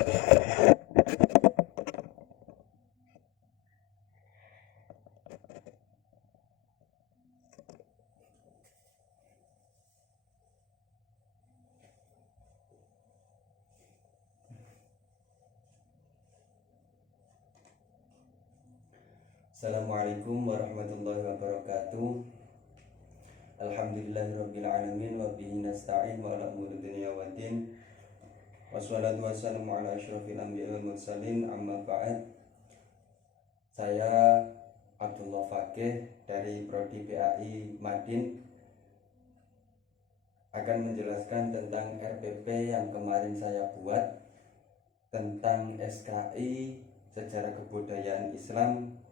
Assalamualaikum warahmatullahi wabarakatuh. Alhamdulillahirrabbilalamin. Wa bihi nasta'in wa ala umuri dunya waddin. Wassalatu wassalamu ala asyrafil anbiya'i wal mursalin, amma ba'd. Saya Abdullah Fakih dari Prodi PAI Madin akan menjelaskan tentang RPP yang kemarin saya buat tentang SKI Sejarah Kebudayaan Islam,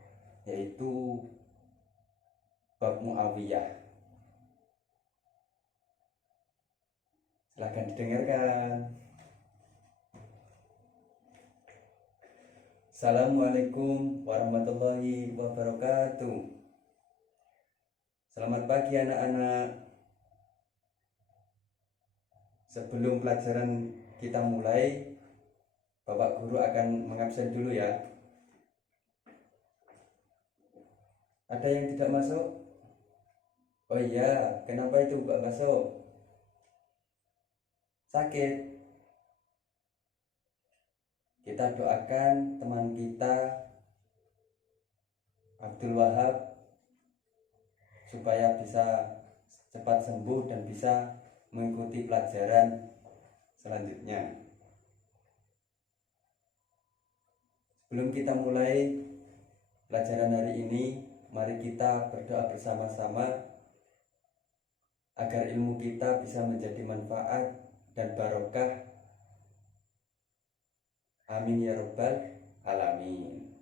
yaitu bab Muawiyah. Silahkan didengarkan. Assalamualaikum warahmatullahi wabarakatuh. Selamat pagi anak-anak. Sebelum pelajaran kita mulai, Bapak Guru akan mengabsen dulu ya. Ada yang tidak masuk? Oh iya, kenapa itu Mbak masuk? Sakit? Kita doakan teman kita Abdul Wahab supaya bisa cepat sembuh dan bisa mengikuti pelajaran selanjutnya. Sebelum kita mulai pelajaran hari ini, mari kita berdoa bersama-sama agar ilmu kita bisa menjadi manfaat dan barokah. Amin ya rabbal alamin.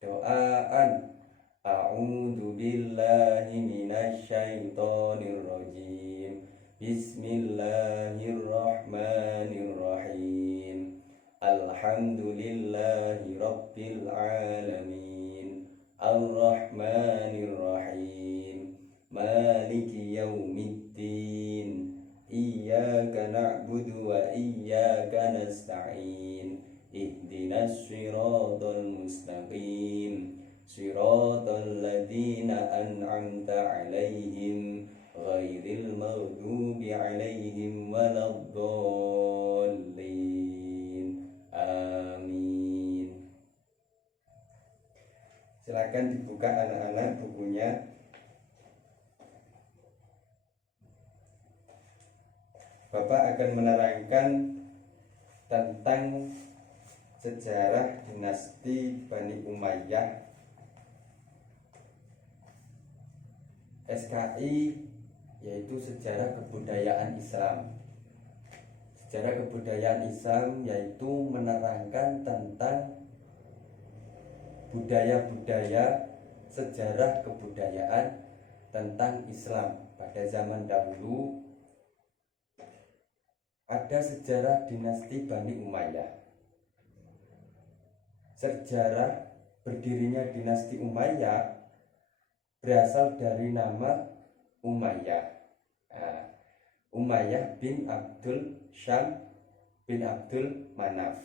Doaan. A'udzu billahi minasy syaithanir rajim. Bismillahirrahmanirrahim. Alhamdulillahi rabbil alamin. Ar-Rahmanir-Rahim. Maliki yaumiddin. Iyyaka na'budu wa iyyaka nasta'in. Ihdinas siratal mustaqim. Siratal ladzina an'amta 'alaihim ghairil maghdubi 'alaihim waladdallin. Amin. Silakan dibuka anak-anak bukunya. Bapak akan menerangkan tentang sejarah dinasti Bani Umayyah. SKI yaitu sejarah kebudayaan Islam. Sejarah kebudayaan Islam yaitu menerangkan tentang budaya-budaya, sejarah kebudayaan tentang Islam. Pada zaman dahulu ada sejarah dinasti Bani Umayyah. Sejarah berdirinya dinasti Umayyah berasal dari nama Umayyah. Umayyah bin Abdul Syam bin Abdul Manaf,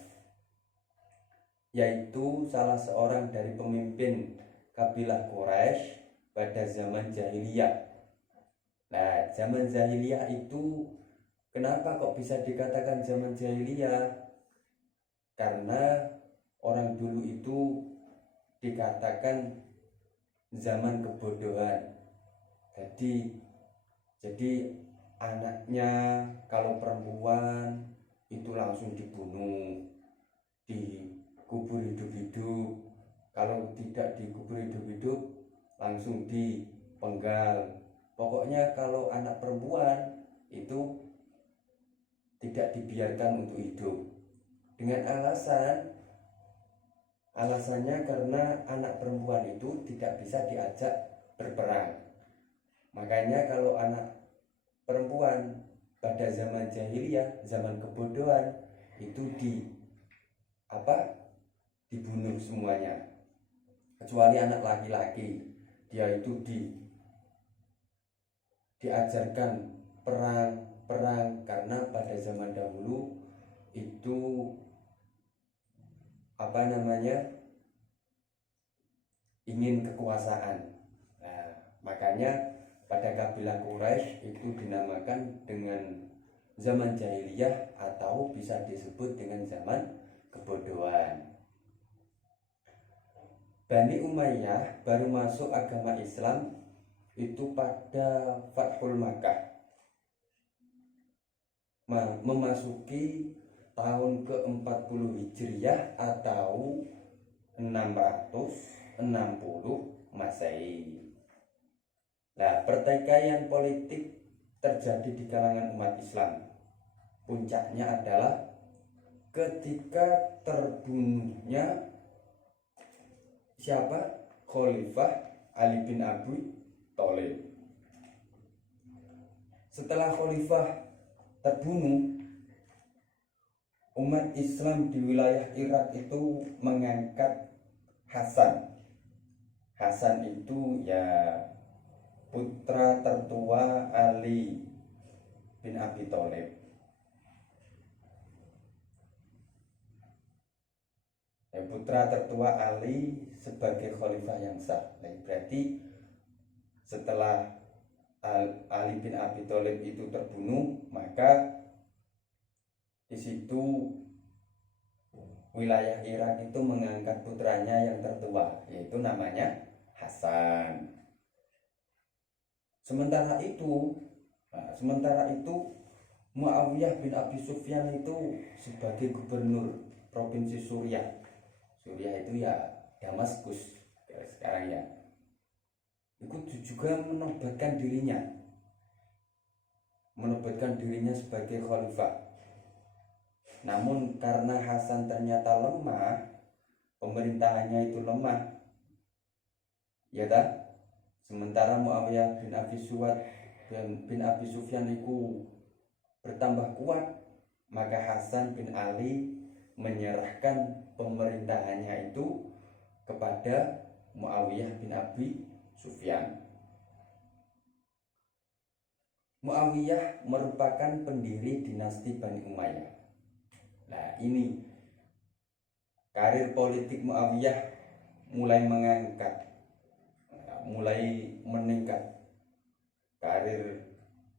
yaitu salah seorang dari pemimpin kabilah Quraisy pada zaman jahiliyah. Nah, zaman jahiliyah itu kenapa kok bisa dikatakan zaman jahiliyah? Karena orang dulu itu dikatakan zaman kebodohan. Jadi anaknya kalau perempuan itu langsung dibunuh, dikubur hidup-hidup. Kalau tidak dikubur hidup-hidup langsung dipenggal. Pokoknya kalau anak perempuan itu tidak dibiarkan untuk hidup, dengan alasannya karena anak perempuan itu tidak bisa diajak berperang. Makanya kalau anak perempuan pada zaman jahiliyah, zaman kebodohan, itu dibunuh semuanya, kecuali anak laki-laki. Dia itu diajarkan perang karena pada zaman dahulu itu ingin kekuasaan. Nah, makanya pada kabilah Quraisy itu dinamakan dengan zaman jahiliyah atau bisa disebut dengan zaman kebodohan. Bani Umayyah baru masuk agama Islam itu pada Fathul Makkah, memasuki tahun ke-40 Hijriah atau 660 Masehi. Nah, pertikaian politik terjadi di kalangan umat Islam. Puncaknya adalah ketika terbunuhnya siapa? Khalifah Ali bin Abi Thalib. Setelah Khalifah terbunuh, umat Islam di wilayah Irak itu mengangkat Hasan. Hasan itu ya putra tertua Ali bin Abi Thalib. Putra tertua Ali sebagai khalifah yang sah. Nah, berarti setelah Ali bin Abi Thalib itu terbunuh, maka di situ wilayah Irak itu mengangkat putranya yang tertua, yaitu namanya Hasan. Sementara itu Muawiyah bin Abi Sufyan itu sebagai gubernur provinsi Suriah. Suriah itu ya Damaskus sekarang ya. Ikut juga menobatkan dirinya sebagai khalifah. Namun karena Hasan ternyata lemah, pemerintahannya itu lemah, ya tak? Sementara Muawiyah bin Abi Sufyan itu bertambah kuat, maka Hasan bin Ali menyerahkan pemerintahannya itu kepada Muawiyah bin Abi Sufyan. Muawiyah merupakan pendiri dinasti Bani Umayyah. Nah, ini karir politik Muawiyah mulai meningkat.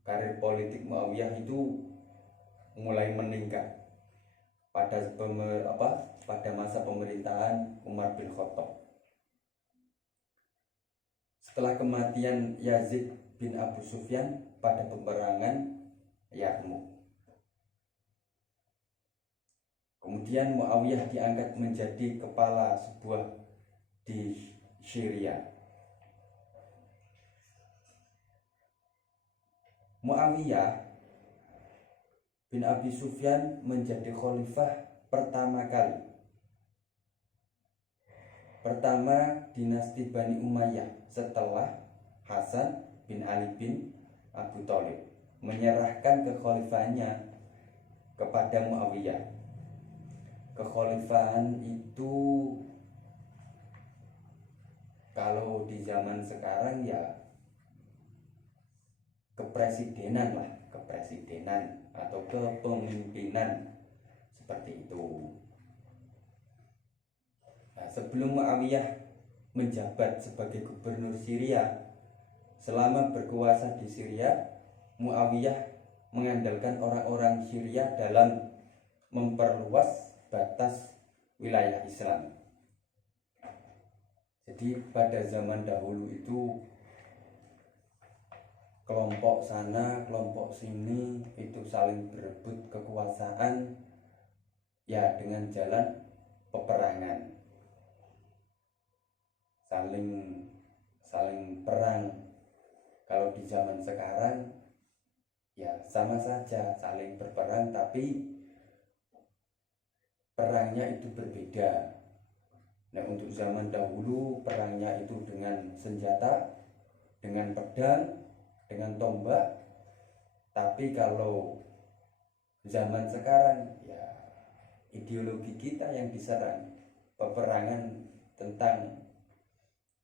Karir politik Muawiyah itu mulai meningkat pada masa pemerintahan Umar bin Khattab. Setelah kematian Yazid bin Abu Sufyan pada peperangan Yarmuk, kemudian Muawiyah diangkat menjadi kepala sebuah di Syria. Muawiyah bin Abi Sufyan menjadi khalifah pertama dinasti Bani Umayyah setelah Hasan bin Ali bin Abi Thalib menyerahkan kekhalifahannya kepada Muawiyah. Kekhalifahan itu kalau di zaman sekarang ya kepresidenan atau kepemimpinan seperti itu. Nah, sebelum Muawiyah menjabat sebagai gubernur Syria, selama berkuasa di Syria, Muawiyah mengandalkan orang-orang Syria dalam memperluas batas wilayah Islam. Jadi pada zaman dahulu itu kelompok sana, kelompok sini itu saling berebut kekuasaan ya dengan jalan peperangan. Saling perang. Kalau di zaman sekarang ya sama saja, saling berperang tapi perangnya itu berbeda. Nah, untuk zaman dahulu perangnya itu dengan senjata, dengan pedang, dengan tombak. Tapi kalau zaman sekarang ya ideologi kita yang diserang, peperangan tentang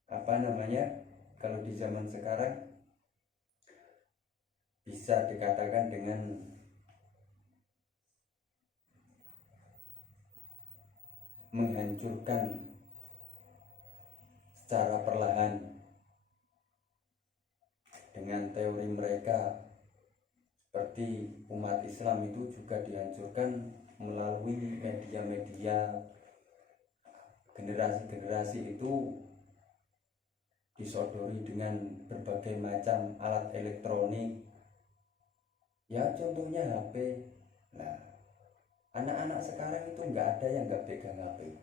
kalau di zaman sekarang bisa dikatakan dengan menghancurkan secara perlahan dengan teori mereka, seperti umat Islam itu juga dihancurkan melalui media-media. Generasi-generasi itu disodori dengan berbagai macam alat elektronik, ya contohnya HP. Nah, anak-anak sekarang itu nggak ada yang nggak pegang HP,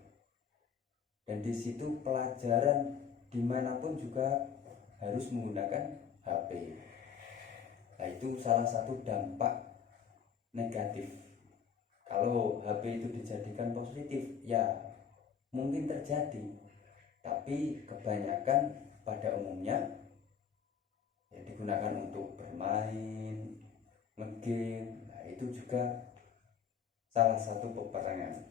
dan di situ pelajaran dimanapun juga harus menggunakan HP. Nah, itu salah satu dampak negatif. Kalau HP itu dijadikan positif, ya mungkin terjadi, tapi kebanyakan pada umumnya ya digunakan untuk bermain, ngegame. Nah, itu juga salah satu peperangan.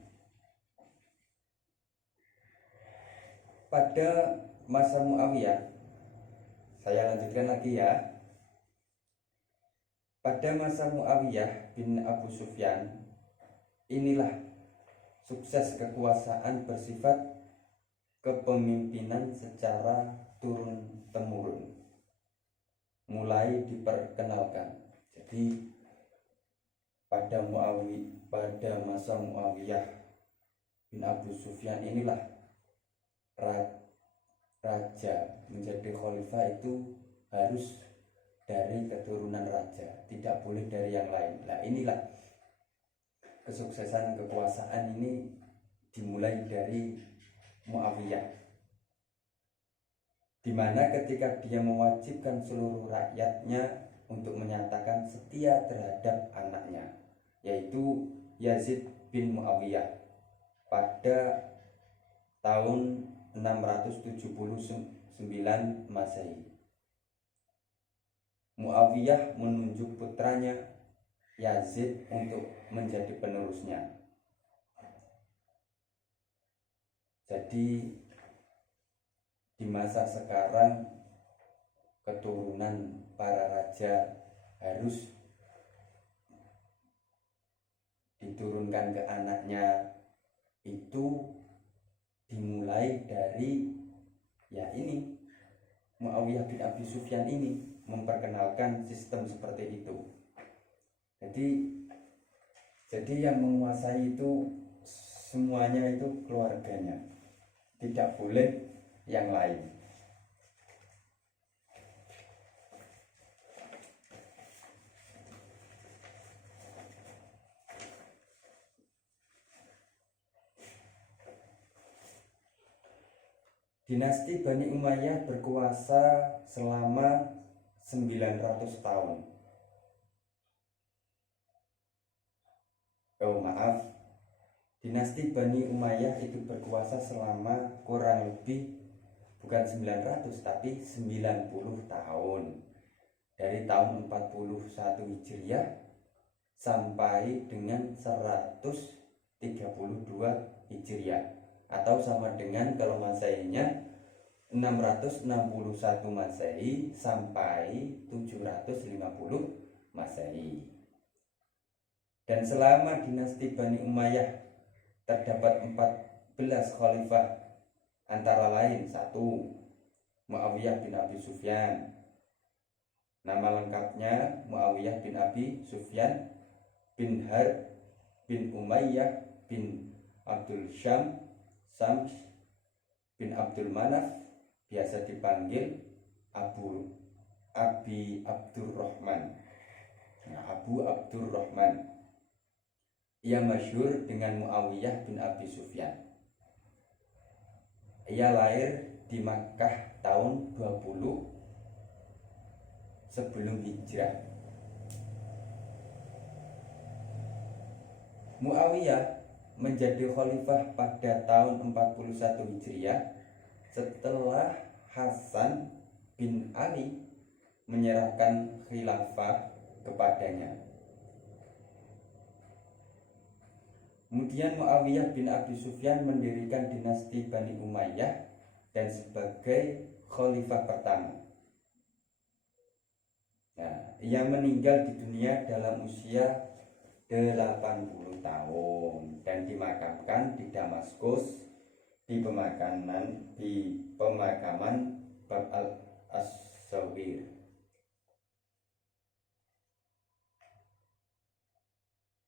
Pada masa Muawiyah, saya lanjutkan lagi ya. Pada masa Muawiyah bin Abu Sufyan, inilah sukses kekuasaan bersifat kepemimpinan secara turun-temurun mulai diperkenalkan. Jadi pada masa Muawiyah bin Abu Sufyan inilah raja menjadi khalifah itu harus dari keturunan raja, tidak boleh dari yang lain. Nah, inilah kesuksesan kekuasaan ini dimulai dari Muawiyah, dimana ketika dia mewajibkan seluruh rakyatnya untuk menyatakan setia terhadap anaknya, yaitu Yazid bin Muawiyah, pada tahun 679 Masehi. Muawiyah menunjuk putranya Yazid untuk menjadi penerusnya. Jadi di masa sekarang keturunan para raja harus diturunkan ke anaknya, itu dimulai dari ya ini Muawiyah bin Abi Sufyan ini memperkenalkan sistem seperti itu. Jadi yang menguasai itu semuanya itu keluarganya, tidak boleh yang lain. Dinasti Bani Umayyah berkuasa selama 900 tahun. Dinasti Bani Umayyah itu berkuasa selama kurang lebih bukan 900 tapi 90 tahun. Dari tahun 41 Hijriah sampai dengan 132 Hijriah, atau sama dengan kalau Masehinya 661 Masehi sampai 750 Masehi. Dan selama dinasti Bani Umayyah terdapat 14 khalifah, antara lain 1. Muawiyah bin Abi Sufyan. Nama lengkapnya Muawiyah bin Abi Sufyan bin Harb bin Umayyah bin Abdul Syams bin Abdul Manaf, biasa dipanggil Abi Abdurrahman. Abu Abdurrahman. Ia masyhur dengan Muawiyah bin Abi Sufyan. Ia lahir di Makkah tahun 20 sebelum hijrah. Muawiyah menjadi khalifah pada tahun 41 Hijriah setelah Hasan bin Ali menyerahkan khilafah kepadanya. Kemudian Muawiyah bin Abi Sufyan mendirikan dinasti Bani Umayyah dan sebagai khalifah pertama. Nah, ia meninggal di dunia dalam usia 80 tahun dan dimakamkan dimakamkan di Damaskus di pemakaman Bab al-As-Sawir.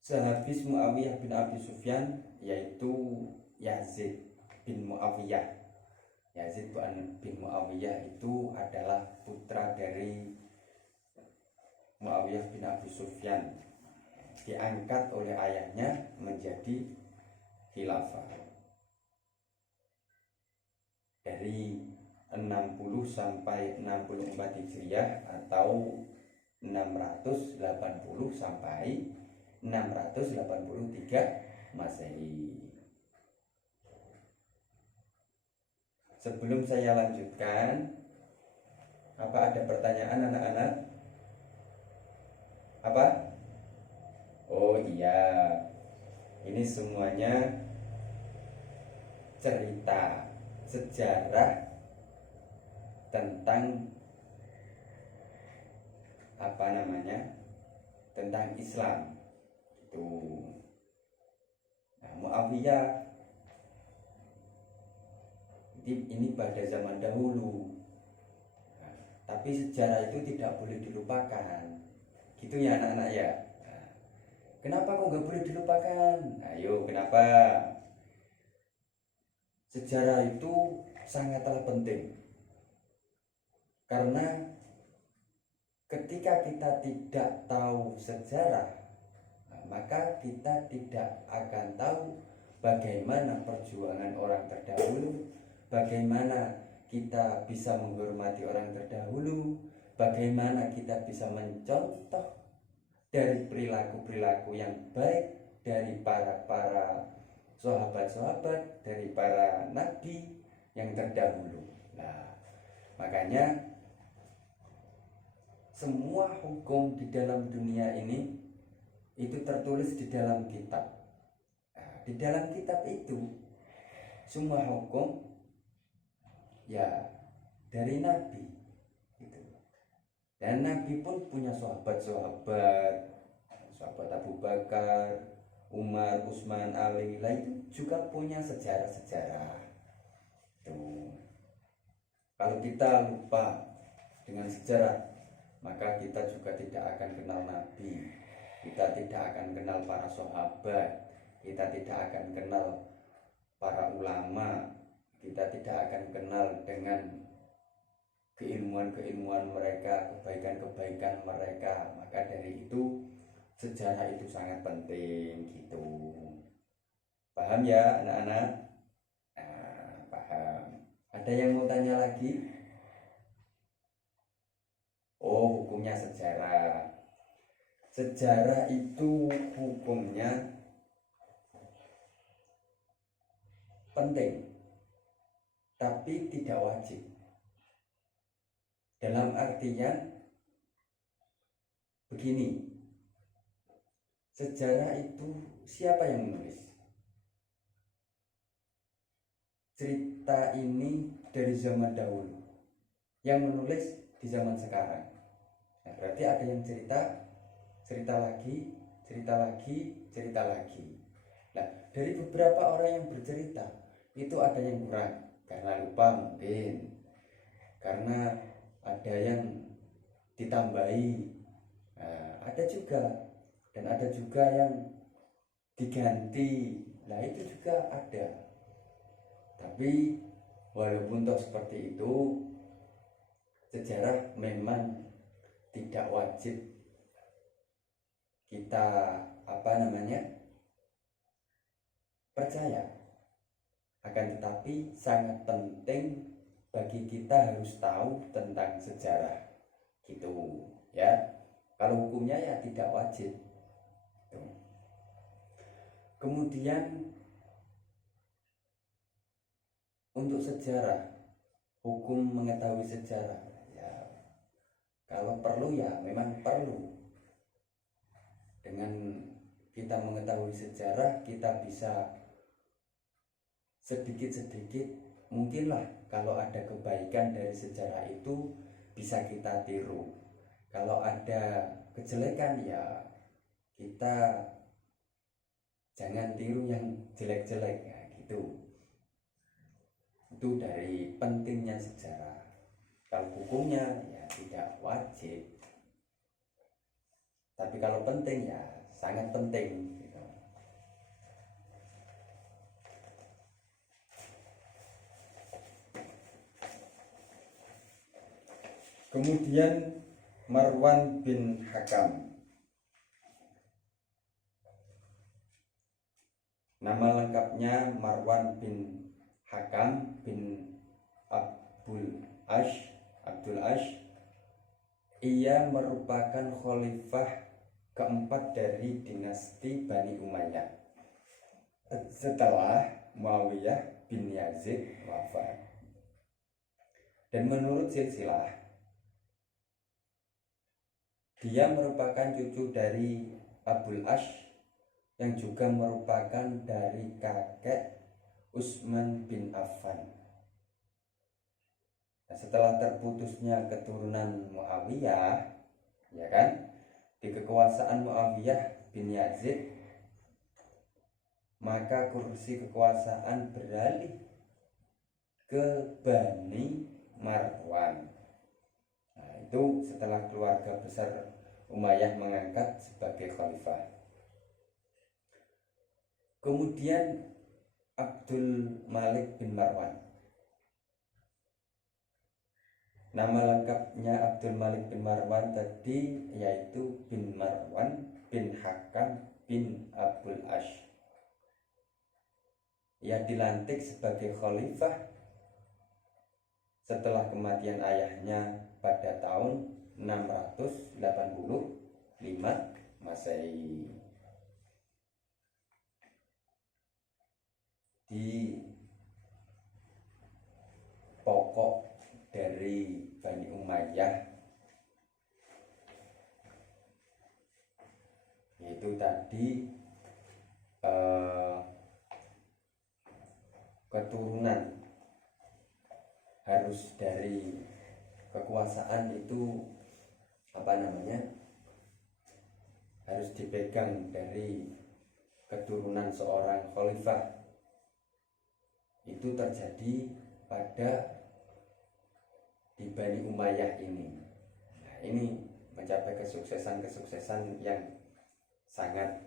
Sehabis Muawiyah bin Abi Sufyan, yaitu Yazid bin Muawiyah. Yazid bin Muawiyah itu adalah putra dari Muawiyah bin Abi Sufyan, diangkat oleh ayahnya menjadi khilafah dari 60 sampai 64 Hijriah atau 680 sampai 683 Masehi. Sebelum saya lanjutkan, apa ada pertanyaan anak-anak? Apa? Oh iya, ini semuanya cerita sejarah tentang tentang Islam itu. Nah, Muawiyah ini pada zaman dahulu. Nah, tapi sejarah itu tidak boleh dilupakan, gitu ya anak-anak ya. Nah, kenapa kok nggak boleh dilupakan? Ayo, kenapa? Sejarah itu sangatlah penting, karena ketika kita tidak tahu sejarah, maka kita tidak akan tahu bagaimana perjuangan orang terdahulu, bagaimana kita bisa menghormati orang terdahulu, bagaimana kita bisa mencontoh dari perilaku-perilaku yang baik dari para sahabat-sahabat, dari para nabi yang terdahulu. Nah, makanya semua hukum di dalam dunia ini itu tertulis di dalam kitab. Nah, di dalam kitab itu semua hukum ya dari nabi gitu. Dan nabi pun punya sahabat Abu Bakar, Umar, Utsman, Ali, itu juga punya sejarah-sejarah. Tuh. Kalau kita lupa dengan sejarah, maka kita juga tidak akan kenal nabi. Kita tidak akan kenal para sahabat, kita tidak akan kenal para ulama, kita tidak akan kenal dengan keilmuan-keilmuan mereka, kebaikan-kebaikan mereka. Maka dari itu sejarah itu sangat penting gitu. Paham ya anak-anak? Nah, paham. Ada yang mau tanya lagi? Oh, hukumnya sejarah. Sejarah itu hukumnya penting, tapi tidak wajib. Dalam artian begini, sejarah itu siapa yang menulis? Cerita ini dari zaman dahulu, yang menulis di zaman sekarang. Nah, berarti ada yang cerita lagi. Nah, dari beberapa orang yang bercerita itu ada yang kurang karena lupa mungkin, karena ada yang ditambahi, ada juga, dan ada juga yang diganti. Nah, itu juga ada. Tapi walaupun toh seperti itu, sejarah memang tidak wajib kita percaya, akan tetapi sangat penting bagi kita harus tahu tentang sejarah gitu ya. Kalau hukumnya ya tidak wajib gitu. Kemudian untuk sejarah, hukum mengetahui sejarah ya, kalau perlu ya memang perlu. Dengan kita mengetahui sejarah, kita bisa sedikit-sedikit, mungkinlah kalau ada kebaikan dari sejarah itu bisa kita tiru. Kalau ada kejelekan ya kita jangan tiru yang jelek-jelek ya gitu. Itu dari pentingnya sejarah. Kalau hukumnya ya tidak wajib, tapi kalau penting ya sangat penting gitu. Kemudian Marwan bin Hakam. Nama lengkapnya Marwan bin Hakam bin Abdul Ash. Ia merupakan khalifah keempat dari dinasti Bani Umayyah setelah Muawiyah bin Yazid wafat. Dan menurut silsilah, dia merupakan cucu dari Abdul Ash yang juga merupakan dari kakek Utsman bin Affan. Nah, setelah terputusnya keturunan Muawiyah, ya kan, di kekuasaan Muawiyah bin Yazid, maka kursi kekuasaan beralih ke Bani Marwan. Nah, itu setelah keluarga besar Umayyah mengangkat sebagai khalifah. Kemudian Abdul Malik bin Marwan. Nama lengkapnya Abdul Malik bin Marwan tadi yaitu bin Marwan bin Hakam bin Abdul Ash. Ia dilantik sebagai khalifah setelah kematian ayahnya pada tahun 685 Masehi. Di pokok dari Bani Umayyah yaitu tadi keturunan harus dari kekuasaan itu harus dipegang dari keturunan seorang khalifah. Itu terjadi pada di Bani Umayyah ini. Nah, ini mencapai kesuksesan yang sangat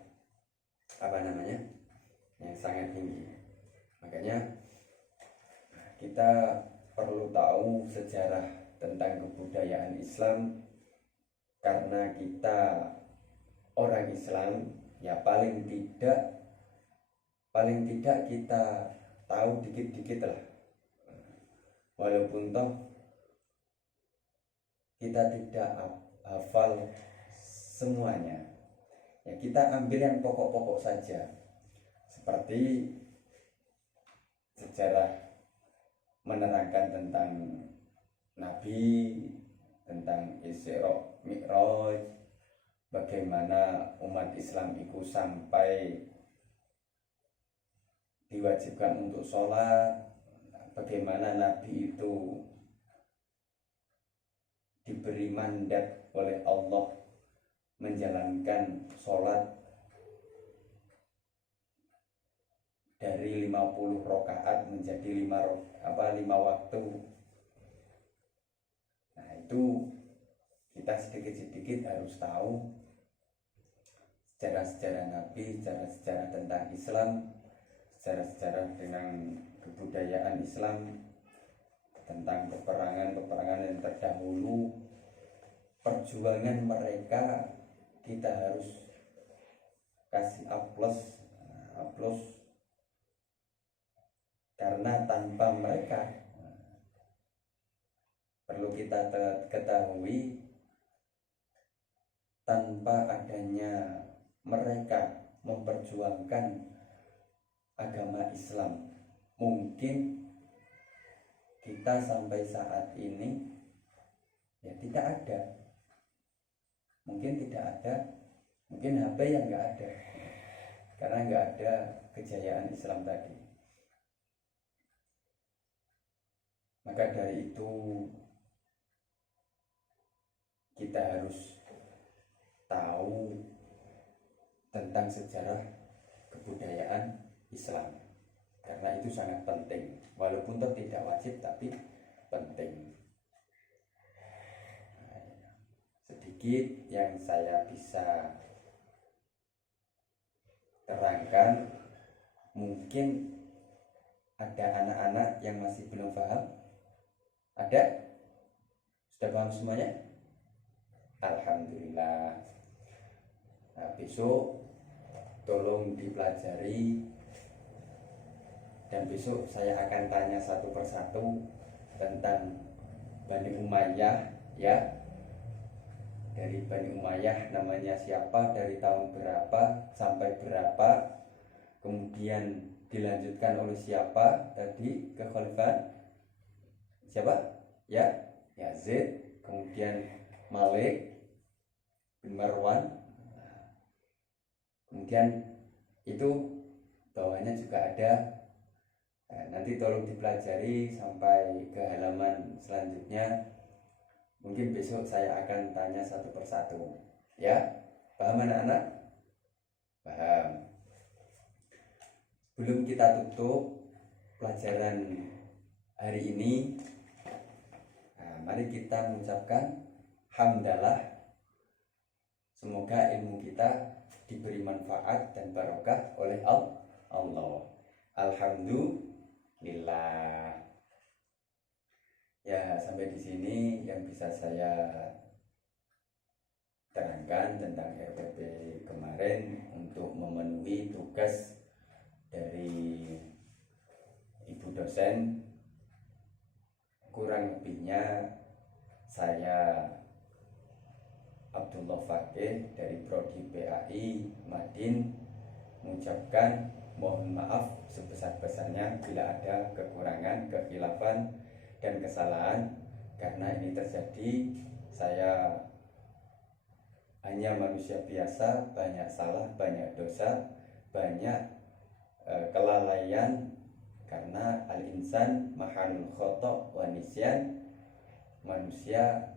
yang sangat tinggi. Makanya kita perlu tahu sejarah tentang kebudayaan Islam, karena kita orang Islam ya paling tidak kita tahu dikit-dikit lah, walaupun toh kita tidak hafal semuanya ya, kita ambil yang pokok-pokok saja, seperti sejarah menerangkan tentang Nabi, tentang Isra Mi'raj, bagaimana umat Islam itu sampai diwajibkan untuk sholat, bagaimana Nabi itu diberi mandat oleh Allah menjalankan sholat dari 50 rakaat menjadi 5 waktu. Nah, itu kita sedikit-sedikit harus tahu sejarah-sejarah Nabi, sejarah-sejarah tentang Islam, sejarah-sejarah dengan kebudayaan Islam, tentang peperangan yang terdahulu, perjuangan mereka kita harus kasih A+, karena tanpa mereka, perlu kita ketahui, tanpa adanya mereka memperjuangkan agama Islam, mungkin kita sampai saat ini ya tidak ada, mungkin HP yang nggak ada, karena nggak ada kejayaan Islam tadi. Maka dari itu kita harus tahu tentang sejarah kebudayaan Islam, karena itu sangat penting, walaupun toh tidak wajib tapi penting. Sedikit yang saya bisa terangkan, mungkin ada anak-anak yang masih belum paham. Ada? Sudah paham semuanya? Alhamdulillah. Nah, besok tolong dipelajari, dan besok saya akan tanya satu persatu tentang Bani Umayyah ya. Dari Bani Umayyah namanya siapa, dari tahun berapa sampai berapa, kemudian dilanjutkan oleh siapa tadi kekhalifahan siapa ya, Yazid, kemudian Malik bin Marwan, kemudian itu bawahnya juga ada. Nanti tolong dipelajari sampai ke halaman selanjutnya. Mungkin besok saya akan tanya satu persatu ya. Paham anak-anak? Paham. Sebelum kita tutup pelajaran hari ini, mari kita mengucapkan hamdalah. Semoga ilmu kita diberi manfaat dan barokah oleh Allah. Alhamdulillah. Ya, sampai di sini yang bisa saya terangkan tentang RPP kemarin untuk memenuhi tugas dari Ibu dosen. Kurang lebihnya saya Abdullah Fakih dari Prodi PAI Madin mengucapkan mohon maaf sebesar-besarnya bila ada kekurangan, kekhilafan dan kesalahan, karena ini terjadi. Saya hanya manusia biasa, banyak salah, banyak dosa, banyak kelalaian, karena al-insan mahalul khata' wa nisyan, manusia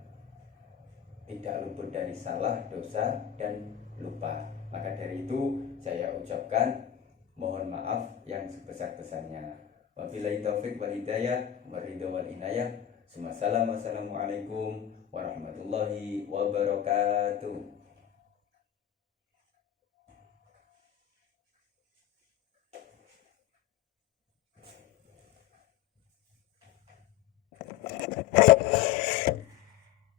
tidak luput dari salah, dosa dan lupa. Maka dari itu saya ucapkan mohon maaf yang sebesar-besarnya. Wabillahi taufiq wal hidayah waridho wal inayah. Assalamualaikum warahmatullahi wabarakatuh.